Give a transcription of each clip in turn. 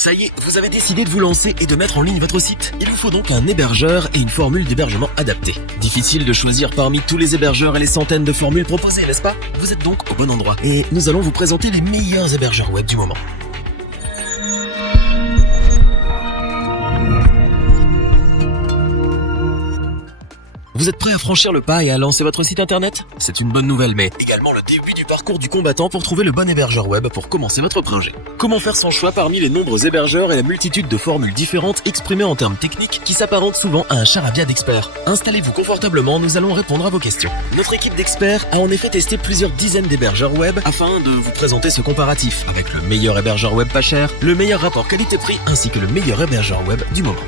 Ça y est, vous avez décidé de vous lancer et de mettre en ligne votre site. Il vous faut donc un hébergeur et une formule d'hébergement adaptée. Difficile de choisir parmi tous les hébergeurs et les centaines de formules proposées, n'est-ce pas? Vous êtes donc au bon endroit. Et nous allons vous présenter les meilleurs hébergeurs web du moment. Vous êtes prêt à franchir le pas et à lancer votre site internet? C'est une bonne nouvelle, mais également le début du parcours du combattant pour trouver le bon hébergeur web pour commencer votre projet. Comment faire son choix parmi les nombreux hébergeurs et la multitude de formules différentes exprimées en termes techniques qui s'apparentent souvent à un charabia d'experts? Installez-vous confortablement, nous allons répondre à vos questions. Notre équipe d'experts a en effet testé plusieurs dizaines d'hébergeurs web afin de vous présenter ce comparatif avec le meilleur hébergeur web pas cher, le meilleur rapport qualité-prix ainsi que le meilleur hébergeur web du moment.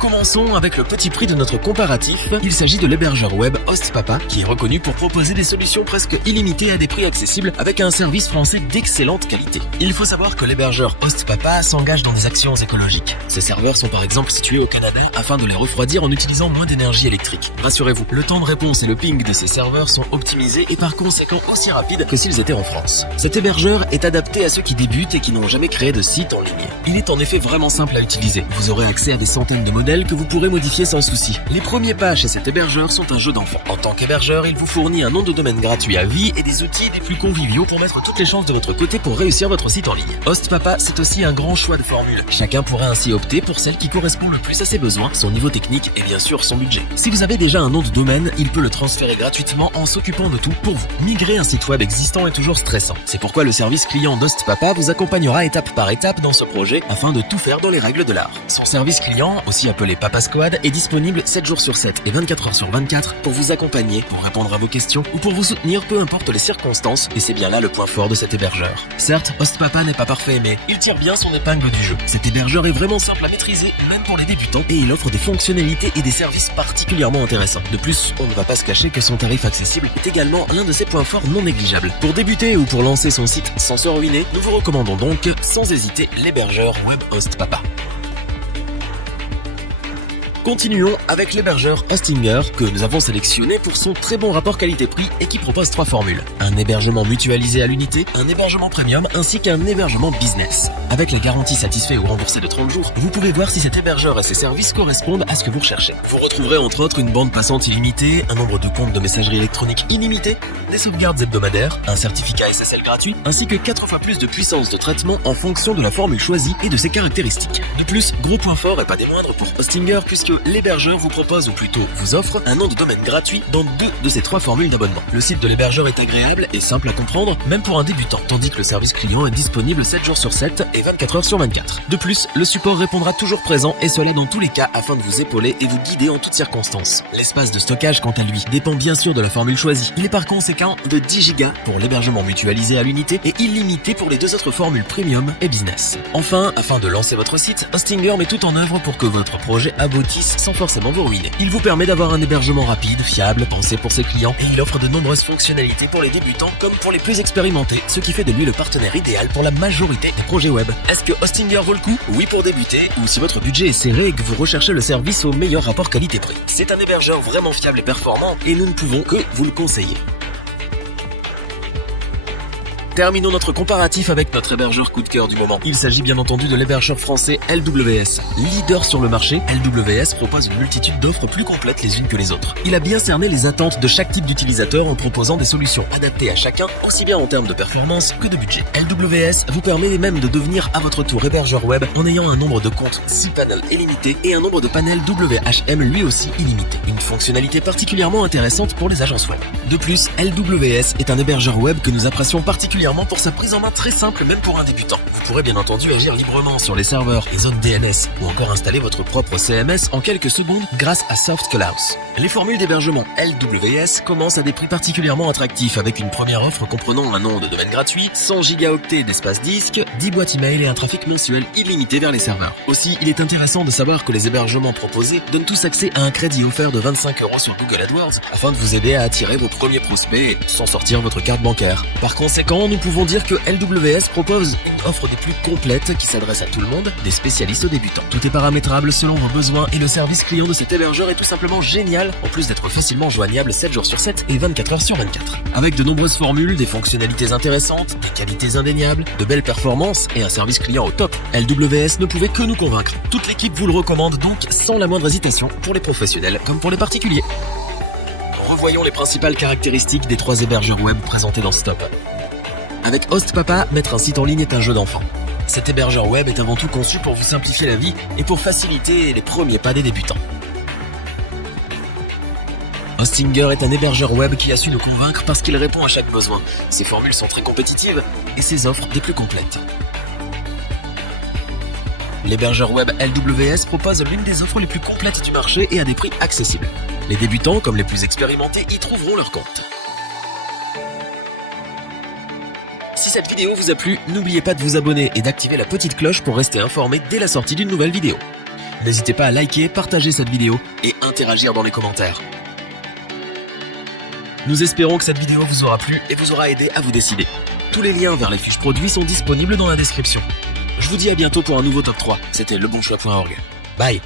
Commençons avec le petit prix de notre comparatif. Il s'agit de l'hébergeur web HostPapa qui est reconnu pour proposer des solutions presque illimitées à des prix accessibles avec un service français d'excellente qualité. Il faut savoir que l'hébergeur HostPapa s'engage dans des actions écologiques. Ses serveurs sont par exemple situés au Canada afin de les refroidir en utilisant moins d'énergie électrique. Rassurez-vous, le temps de réponse et le ping de ces serveurs sont optimisés et par conséquent aussi rapides que s'ils étaient en France. Cet hébergeur est adapté à ceux qui débutent et qui n'ont jamais créé de site en ligne. Il est en effet vraiment simple à utiliser. Vous aurez accès à des centaines de modèles que vous pourrez modifier sans souci. Les premiers pas chez cet hébergeur sont un jeu d'enfant. En tant qu'hébergeur, il vous fournit un nom de domaine gratuit à vie et des outils des plus conviviaux pour mettre toutes les chances de votre côté pour réussir votre site en ligne. HostPapa, c'est aussi un grand choix de formules. Chacun pourra ainsi opter pour celle qui correspond le plus à ses besoins, son niveau technique et bien sûr son budget. Si vous avez déjà un nom de domaine, il peut le transférer gratuitement en s'occupant de tout pour vous. Migrer un site web existant est toujours stressant. C'est pourquoi le service client d'HostPapa vous accompagnera étape par étape dans ce projet afin de tout faire dans les règles de l'art. Son service client, aussi appelé Papa Squad, est disponible 7 jours sur 7 et 24 heures sur 24 pour vous accompagner, pour répondre à vos questions ou pour vous soutenir peu importe les circonstances, et c'est bien là le point fort de cet hébergeur. Certes, HostPapa n'est pas parfait, mais il tire bien son épingle du jeu. Cet hébergeur est vraiment simple à maîtriser, même pour les débutants, et il offre des fonctionnalités et des services particulièrement intéressants. De plus, on ne va pas se cacher que son tarif accessible est également l'un de ses points forts non négligeables. Pour débuter ou pour lancer son site sans se ruiner, nous vous recommandons donc, sans hésiter, l'hébergeur web HostPapa. Continuons avec l'hébergeur Hostinger que nous avons sélectionné pour son très bon rapport qualité-prix et qui propose 3 formules. Un hébergement mutualisé à l'unité, un hébergement premium ainsi qu'un hébergement business. Avec la garantie satisfait ou remboursée de 30 jours, vous pouvez voir si cet hébergeur et ses services correspondent à ce que vous recherchez. Vous retrouverez entre autres une bande passante illimitée, un nombre de comptes de messagerie électronique illimité, des sauvegardes hebdomadaires, un certificat SSL gratuit, ainsi que 4 fois plus de puissance de traitement en fonction de la formule choisie et de ses caractéristiques. De plus, gros point fort et pas des moindres pour Hostinger puisque l'hébergeur vous propose ou plutôt vous offre un nom de domaine gratuit dans 2 de ces 3 formules d'abonnement. Le site de l'hébergeur est agréable et simple à comprendre, même pour un débutant, tandis que le service client est disponible 7 jours sur 7 et 24 heures sur 24. De plus, le support répondra toujours présent et cela dans tous les cas afin de vous épauler et vous guider en toutes circonstances. L'espace de stockage, quant à lui, dépend bien sûr de la formule choisie. Il est par conséquent de 10 Go pour l'hébergement mutualisé à l'unité et illimité pour les 2 autres formules premium et business. Enfin, afin de lancer votre site, Hostinger met tout en œuvre pour que votre projet aboutisse sans forcément vous ruiner. Il vous permet d'avoir un hébergement rapide, fiable, pensé pour ses clients et il offre de nombreuses fonctionnalités pour les débutants comme pour les plus expérimentés, ce qui fait de lui le partenaire idéal pour la majorité des projets web. Est-ce que Hostinger vaut le coup? Oui pour débuter, ou si votre budget est serré et que vous recherchez le service au meilleur rapport qualité-prix. C'est un hébergeur vraiment fiable et performant et nous ne pouvons que vous le conseiller. Terminons notre comparatif avec notre hébergeur coup de cœur du moment. Il s'agit bien entendu de l'hébergeur français LWS. Leader sur le marché, LWS propose une multitude d'offres plus complètes les unes que les autres. Il a bien cerné les attentes de chaque type d'utilisateur en proposant des solutions adaptées à chacun, aussi bien en termes de performance que de budget. LWS vous permet même de devenir à votre tour hébergeur web en ayant un nombre de comptes 6 panels illimité et un nombre de panels WHM lui aussi illimité. Une fonctionnalité particulièrement intéressante pour les agences web. De plus, LWS est un hébergeur web que nous apprécions particulièrement pour sa prise en main très simple même pour un débutant. Vous pourrez bien entendu agir librement sur les serveurs, les zones DNS ou encore installer votre propre CMS en quelques secondes grâce à SoftClaws. Les formules d'hébergement LWS commencent à des prix particulièrement attractifs avec une première offre comprenant un nom de domaine gratuit, 100 gigaoctets d'espace disque, 10 boîtes email et un trafic mensuel illimité vers les serveurs. Aussi, il est intéressant de savoir que les hébergements proposés donnent tous accès à un crédit offert de 25 € sur Google AdWords afin de vous aider à attirer vos premiers prospects sans sortir votre carte bancaire. Par conséquent, nous pouvons dire que LWS propose une offre des plus complètes qui s'adresse à tout le monde, des spécialistes aux débutants. Tout est paramétrable selon vos besoins et le service client de cet hébergeur est tout simplement génial, en plus d'être facilement joignable 7 jours sur 7 et 24 heures sur 24. Avec de nombreuses formules, des fonctionnalités intéressantes, des qualités indéniables, de belles performances et un service client au top, LWS ne pouvait que nous convaincre. Toute l'équipe vous le recommande donc sans la moindre hésitation, pour les professionnels comme pour les particuliers. Revoyons les principales caractéristiques des 3 hébergeurs web présentés dans ce top. Avec HostPapa, mettre un site en ligne est un jeu d'enfant. Cet hébergeur web est avant tout conçu pour vous simplifier la vie et pour faciliter les premiers pas des débutants. Hostinger est un hébergeur web qui a su nous convaincre parce qu'il répond à chaque besoin. Ses formules sont très compétitives et ses offres des plus complètes. L'hébergeur web LWS propose l'une des offres les plus complètes du marché et à des prix accessibles. Les débutants, comme les plus expérimentés, y trouveront leur compte. Si cette vidéo vous a plu, n'oubliez pas de vous abonner et d'activer la petite cloche pour rester informé dès la sortie d'une nouvelle vidéo. N'hésitez pas à liker, partager cette vidéo et interagir dans les commentaires. Nous espérons que cette vidéo vous aura plu et vous aura aidé à vous décider. Tous les liens vers les fiches produits sont disponibles dans la description. Je vous dis à bientôt pour un nouveau top 3. C'était lebonchoix.org. Bye!